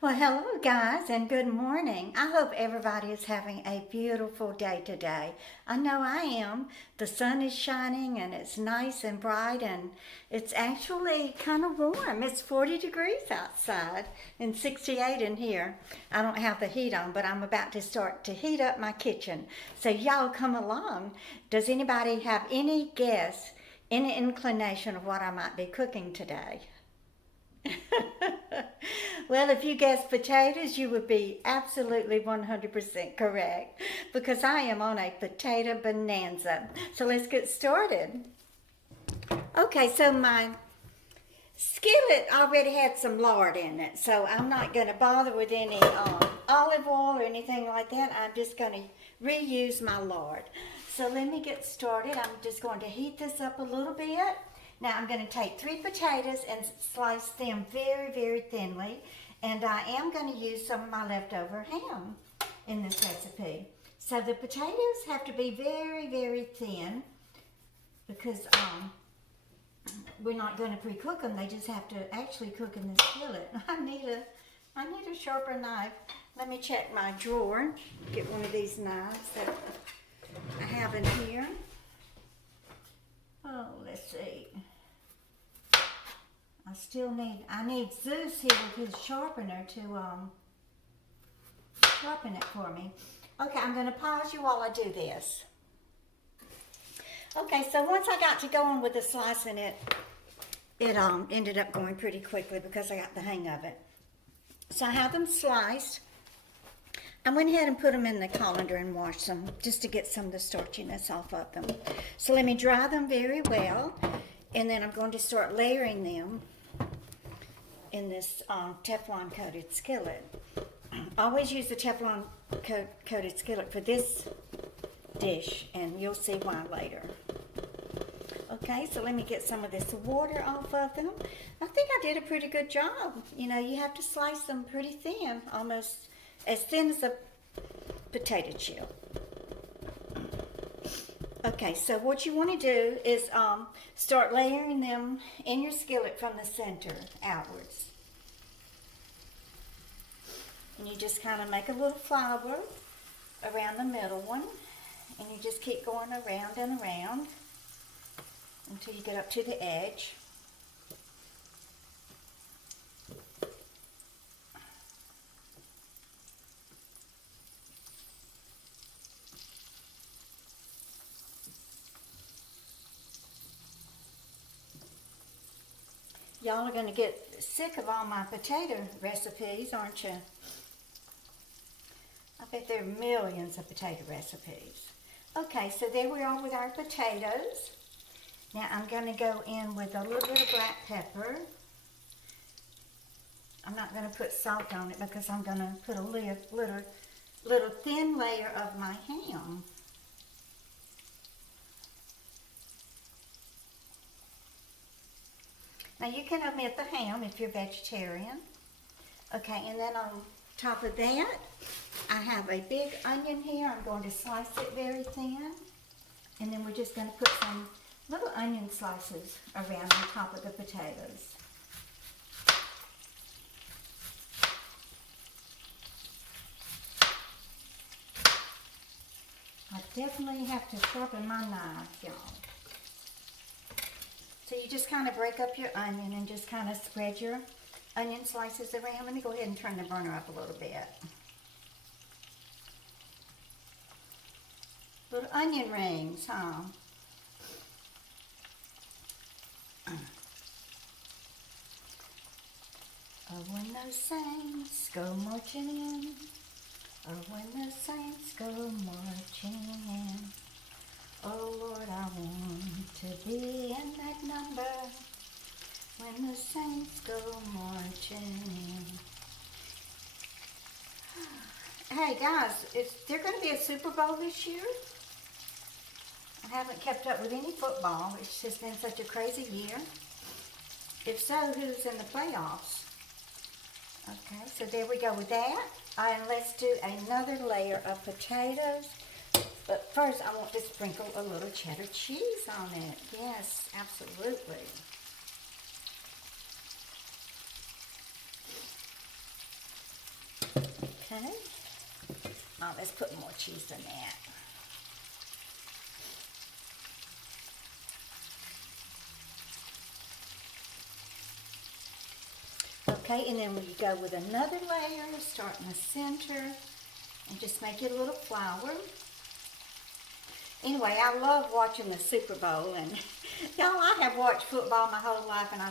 Well, hello, guys, and good morning. I hope everybody is having a beautiful day today. I know I am. The sun is shining and it's nice and bright, and it's actually kind of warm. It's 40 degrees outside and 68 in here. I don't have the heat on, but I'm about to start to heat up my kitchen. So, y'all come along. Does anybody have any guess, any inclination of what I might be cooking today? Well, if you guessed potatoes, you would be absolutely 100% correct because I am on a potato bonanza. So let's get started. Okay, so my skillet already had some lard in it, so I'm not going to bother with any olive oil or anything like that. I'm just going to reuse my lard. So let me get started. I'm just going to heat this up a little bit. Now I'm going to take 3 potatoes and slice them very, very thinly. And I am going to use some of my leftover ham in this recipe. So the potatoes have to be very, very thin because we're not going to pre-cook them. They just have to actually cook in the skillet. I need a sharper knife. Let me check my drawer. Get one of these knives that I have in here. Oh, let's see. I need Zeus here with his sharpener to sharpen it for me. Okay, I'm going to pause you while I do this. Okay, so once I got to going with the slicing it ended up going pretty quickly because I got the hang of it. So I have them sliced. I went ahead and put them in the colander and washed them just to get some of the starchiness off of them. So let me dry them very well, and then I'm going to start layering them in this Teflon coated skillet. Always use the Teflon coated skillet for this dish, and you'll see why later. Okay, so let me get some of this water off of them. I think I did a pretty good job. You know, you have to slice them pretty thin, almost as thin as a potato chip. Okay, so what you want to do is start layering them in your skillet from the center outwards. And you just kind of make a little flower around the middle one. And you just keep going around and around until you get up to the edge. Y'all are going to get sick of all my potato recipes, aren't you? I bet there are millions of potato recipes. Okay, so there we are with our potatoes. Now I'm going to go in with a little bit of black pepper. I'm not going to put salt on it because I'm going to put a little thin layer of my ham. Now you can omit the ham if you're vegetarian. Okay, and then on top of that, I have a big onion here. I'm going to slice it very thin. And then we're just going to put some little onion slices around the top of the potatoes. I definitely have to sharpen my knife, y'all. So you just kind of break up your onion and just kind of spread your onion slices around. Let me go ahead and turn the burner up a little bit. Little onion rings, huh? Oh, when those saints go marching in. Oh, when the saints go marching in. Oh, Lord, I want to be in that number when the saints go marching in. Hey, guys, is there going to be a Super Bowl this year? I haven't kept up with any football. It's just been such a crazy year. If so, who's in the playoffs? Okay, so there we go with that. And let's do another layer of potatoes. But first, I want to sprinkle a little cheddar cheese on it. Yes, absolutely. Okay. Oh, let's put more cheese in that. Okay, and then we go with another layer, start in the center, and just make it a little flour. Anyway, I love watching the Super Bowl, and y'all, I have watched football my whole life, and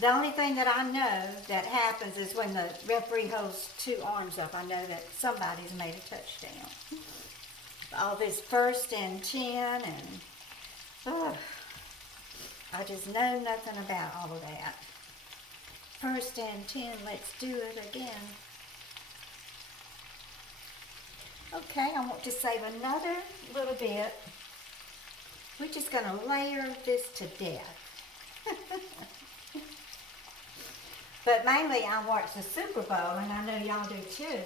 the only thing that I know that happens is when the referee holds two arms up, I know that somebody's made a touchdown. All this 1st and 10, and I just know nothing about all of that. 1st and 10, let's do it again. Okay, I want to save another little bit. We're just going to layer this to death. But mainly I watch the Super Bowl, and I know y'all do too,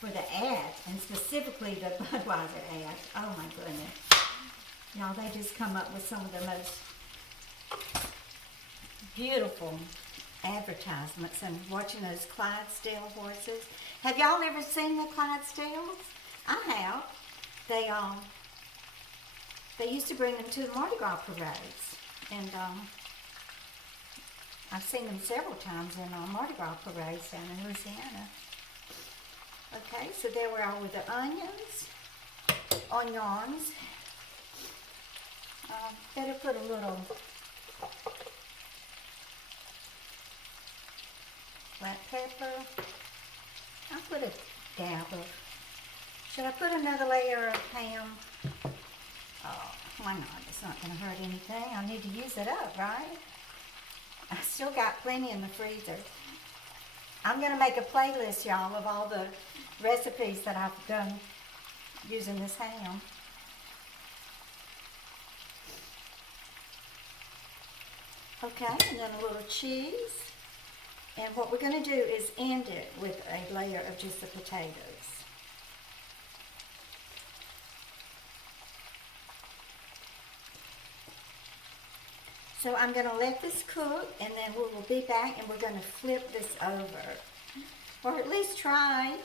for the ads, and specifically the Budweiser ads. Oh my goodness. Y'all, they just come up with some of the most beautiful advertisements, and watching those Clydesdale horses. Have y'all ever seen the Clydesdales? I have. They used to bring them to the Mardi Gras parades, and I've seen them several times in Mardi Gras parades down in Louisiana. Okay, so there we are with the onions. Better put a little black pepper. I'll put a dab of. Should I put another layer of ham? Oh, why not? It's not going to hurt anything. I need to use it up, right? I still got plenty in the freezer. I'm going to make a playlist, y'all, of all the recipes that I've done using this ham. Okay, and then a little cheese. And what we're going to do is end it with a layer of just the potatoes. So I'm going to let this cook, and then we will be back, and we're going to flip this over. Or at least try.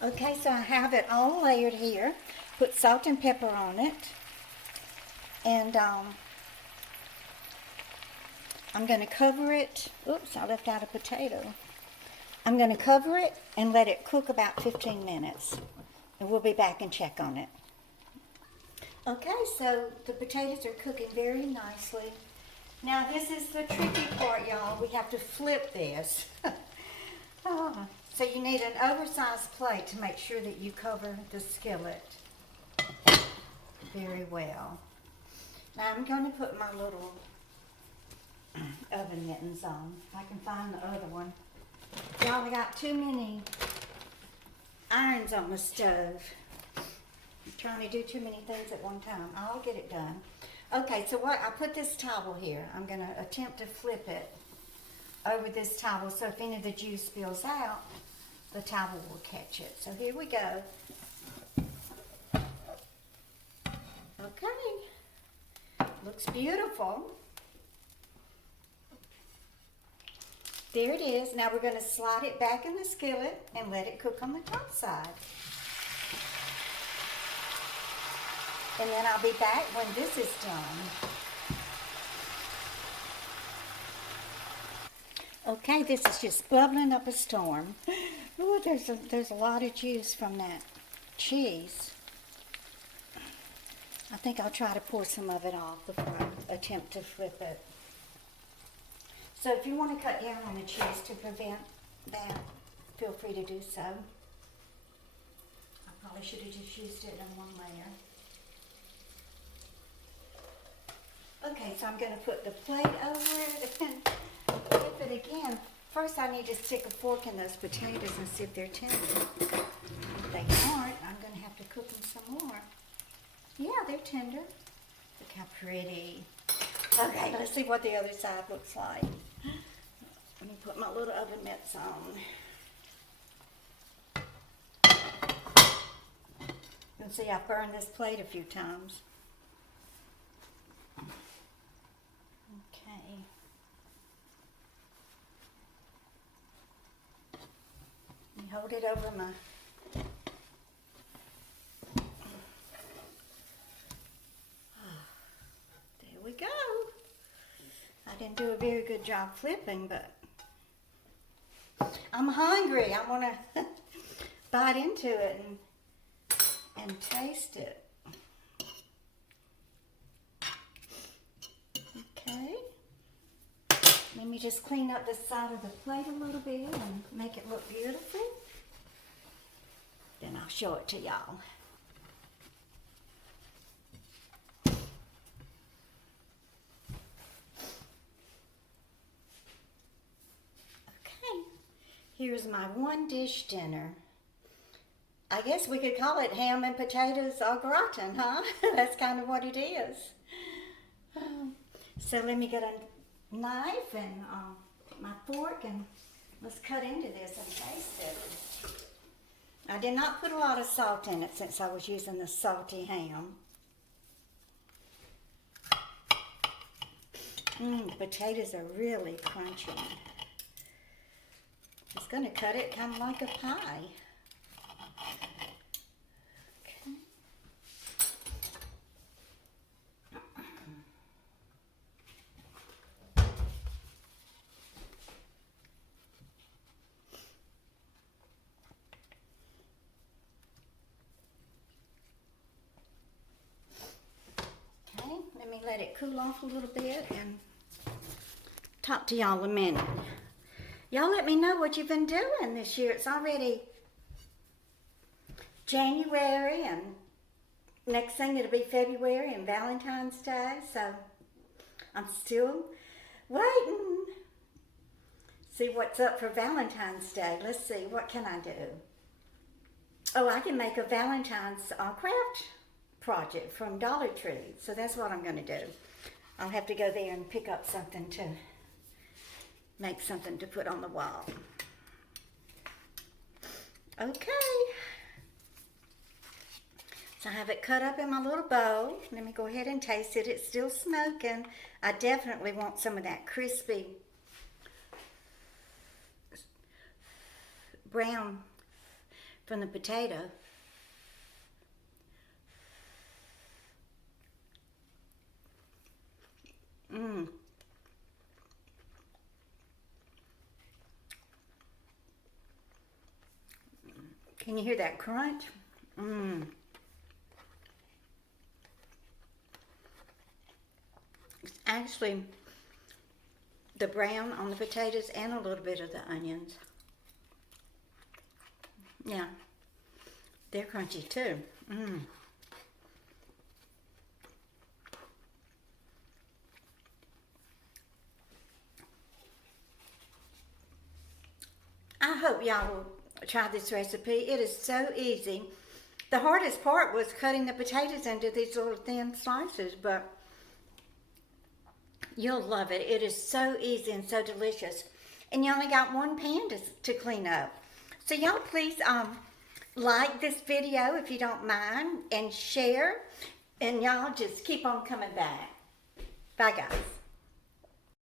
Okay, so I have it all layered here. Put salt and pepper on it. And I'm going to cover it. Oops, I left out a potato. I'm going to cover it and let it cook about 15 minutes. And we'll be back and check on it. Okay, so the potatoes are cooking very nicely. Now this is the tricky part, y'all. We have to flip this. So you need an oversized plate to make sure that you cover the skillet very well. Now I'm going to put my little oven mittens on. If I can find the other one. Y'all, I got too many irons on the stove. I'm trying to do too many things at one time. I'll get it done. Okay, so I put this towel here. I'm going to attempt to flip it over this towel, so if any of the juice spills out, the towel will catch it. So here we go. Okay. Looks beautiful. There it is. Now we're going to slide it back in the skillet and let it cook on the top side. And then I'll be back when this is done. Okay, this is just bubbling up a storm. Ooh, there's a lot of juice from that cheese. I think I'll try to pour some of it off before I attempt to flip it. So if you want to cut down on the cheese to prevent that, feel free to do so. I probably should have just used it in one layer. Okay, so I'm going to put the plate over it and flip it again. First, I need to stick a fork in those potatoes and see if they're tender. If they aren't, I'm going to have to cook them some more. Yeah, they're tender. Look how pretty. Okay, let's see what the other side looks like. Let me put my little oven mitts on. You can see I've burned this plate a few times. Okay. hold it over my... There we go. I didn't do a very good job flipping, but I'm hungry. I want to bite into it and taste it. Okay. Let me just clean up the side of the plate a little bit and make it look beautiful. Then I'll show it to y'all. Okay, here's my one dish dinner. I guess we could call it ham and potatoes au gratin, huh? That's kind of what it is. So let me get a knife and my fork and let's cut into this and taste it. I did not put a lot of salt in it since I was using the salty ham. The potatoes are really crunchy. It's going to cut it kind of like a pie. Okay. Let me let it cool off a little bit and talk to y'all a minute. Y'all let me know what you've been doing this year. It's already January and next thing it'll be February and Valentine's Day. So I'm still waiting. See what's up for Valentine's Day. Let's see, what can I do? Oh, I can make a Valentine's craft project from Dollar Tree. So that's what I'm going to do. I'll have to go there and pick up something to make something to put on the wall. Okay. So I have it cut up in my little bowl. Let me go ahead and taste it. It's still smoking. I definitely want some of that crispy brown from the potato. Can you hear that crunch? It's actually the brown on the potatoes and a little bit of the onions. Yeah, they're crunchy too. I hope y'all will try this recipe. It is so easy. The hardest part was cutting the potatoes into these little thin slices, but you'll love it. It is so easy and so delicious. And you only got one pan to clean up. So y'all please like this video if you don't mind and share. And y'all just keep on coming back. Bye guys.